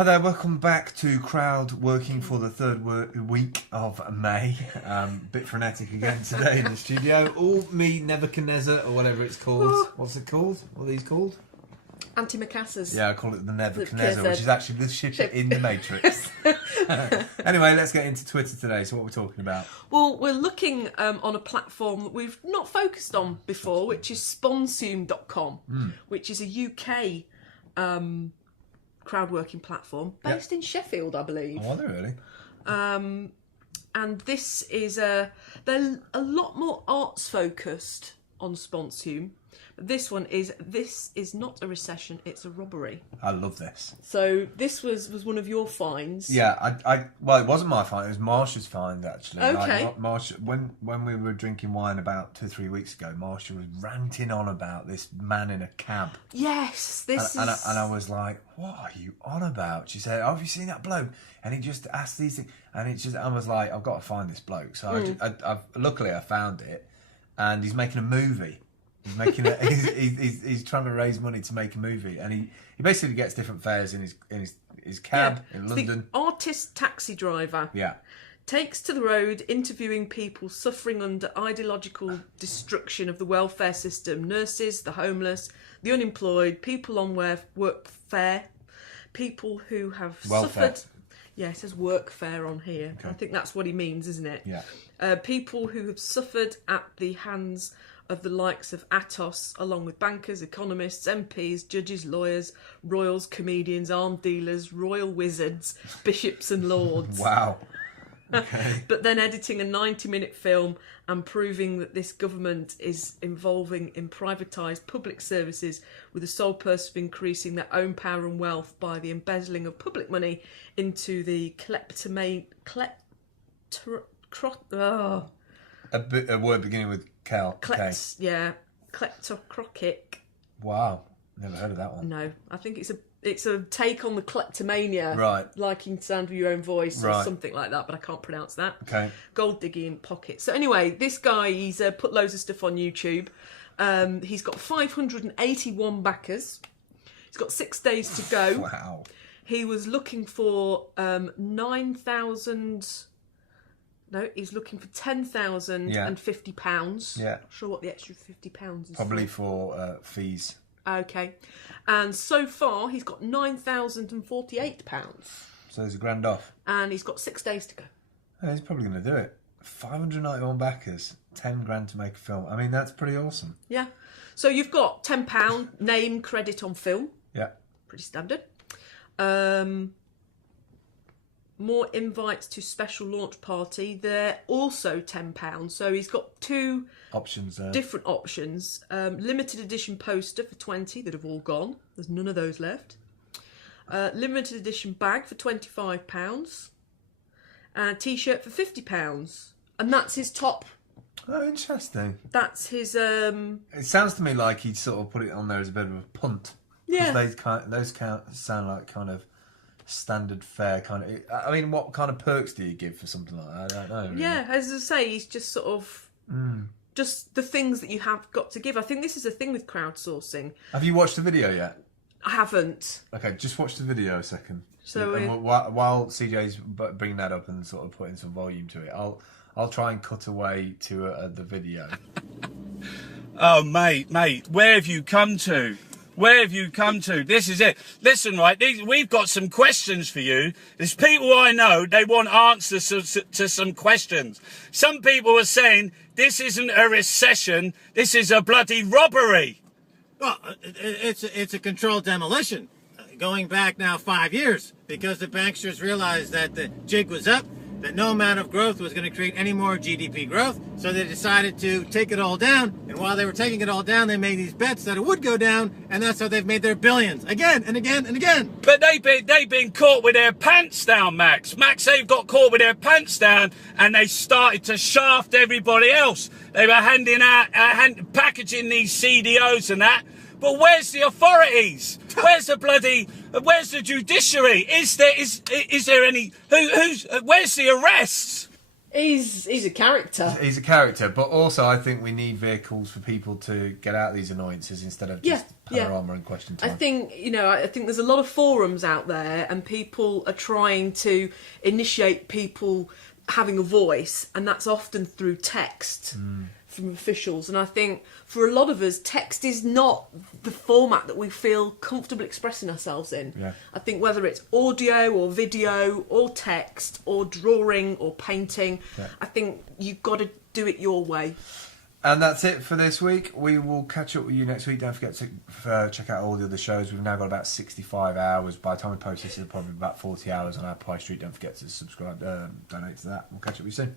Hi there, welcome back to Crowd Working for the third week of May. Bit frenetic again today in the studio. All me, Nebuchadnezzar, or whatever it's called. What's it called? What are these called? Antimacassars. Yeah, I call it the Nebuchadnezzar, which is actually the ship in the Matrix. Anyway, let's get into Twitter today. So what we're talking about? Well, we're looking on a platform that we've not focused on before, which is sponsoom.com, which is a UK crowdworking platform based in Sheffield, I believe. Oh, are they really? And this is they're a lot more arts focused on Sponsoom. This is not a recession, it's a robbery. I love this. So this was one of your finds. Yeah, well, it wasn't my find, it was Marsha's find, actually. Okay. Like, Marsha, when we were drinking wine about 2 or 3 weeks ago, Marsha was ranting on about this man in a cab. Yes, And I was like, what are you on about? She said, oh, have you seen that bloke? And he just asked these things. And I was like, I've got to find this bloke. So luckily I found it. And he's making a movie. He's making he's trying to raise money to make a movie, and he basically gets different fares in his cab in London. The artist taxi driver takes to the road interviewing people suffering under ideological destruction of the welfare system: nurses, the homeless, the unemployed, people on workfare, people who have suffered. Yeah, it says workfare on here. Okay. I think that's what he means, isn't it? Yeah. People who have suffered at the hands of the likes of Atos, along with bankers, economists, MPs, judges, lawyers, royals, comedians, armed dealers, royal wizards, bishops and lords. Wow. Okay. But then editing a 90-minute film and proving that this government is involving in privatised public services with the sole purpose of increasing their own power and wealth by the embezzling of public money into the A word beginning with kleptocratic. Wow, never heard of that one. No, I think it's a take on the kleptomania, right? Liking the sound of your own voice or something like that, but I can't pronounce that. Okay. Gold digging pockets. So anyway, this guy, he's put loads of stuff on YouTube. He's got 581 backers. He's got 6 days to go. Wow. He was looking for 9,000. No, he's looking for £10,050. Yeah. Not sure what the extra £50 is. Probably for fees. Okay. And so far, he's got £9,048. So there's £1,000 off. And he's got 6 days to go. Yeah, he's probably going to do it. 591 backers, 10 grand to make a film. I mean, that's pretty awesome. Yeah. So you've got £10 name credit on film. Yeah. Pretty standard. More invites to special launch party. They're also £10. So he's got two options there. Different options. Limited edition poster for 20 that have all gone. There's none of those left. Limited edition bag for £25. And a t-shirt for £50. And that's his top. Oh, interesting. That's his. It sounds to me like he'd sort of put it on there as a bit of a punt. Yeah. Those sound like kind of standard fare kind of. I mean, what kind of perks do you give for something like that? I don't know. Really. Yeah, as I say, he's just sort of just the things that you have got to give. I think this is a thing with crowdsourcing. Have you watched the video yet? I haven't. Okay, just watch the video a second. So while CJ's bringing that up and sort of putting some volume to it, I'll try and cut away to the video. Oh, mate, where have you come to? Where have you come to? This is it. Listen, right, we've got some questions for you. There's people I know, they want answers to some questions. Some people are saying this isn't a recession, this is a bloody robbery. Well, it's a controlled demolition, going back now 5 years, because the banksters realized that the jig was up, that no amount of growth was going to create any more GDP growth, so they decided to take it all down, and while they were taking it all down, they made these bets that it would go down, and that's how they've made their billions, again and again and again. But they've been caught with their pants down, Max. They've got caught with their pants down, and they started to shaft everybody else. They were handing out, packaging these CDOs and that. But where's the authorities? Where's the judiciary? Is there any? Where's the arrests? He's a character. He's a character, but also I think we need vehicles for people to get out these annoyances instead of just panorama and question time. I think there's a lot of forums out there, and people are trying to initiate people having a voice, and that's often through text from officials. And I think for a lot of us, text is not the format that we feel comfortable expressing ourselves in. Yeah. I think whether it's audio or video or text or drawing or painting, I think you've got to do it your way. And that's it for this week. We will catch up with you next week. Don't forget to check out all the other shows. We've now got about 65 hours. By the time we post this, it'll probably be about 40 hours on our Pie Street. Don't forget to subscribe, donate to that. We'll catch up with you soon.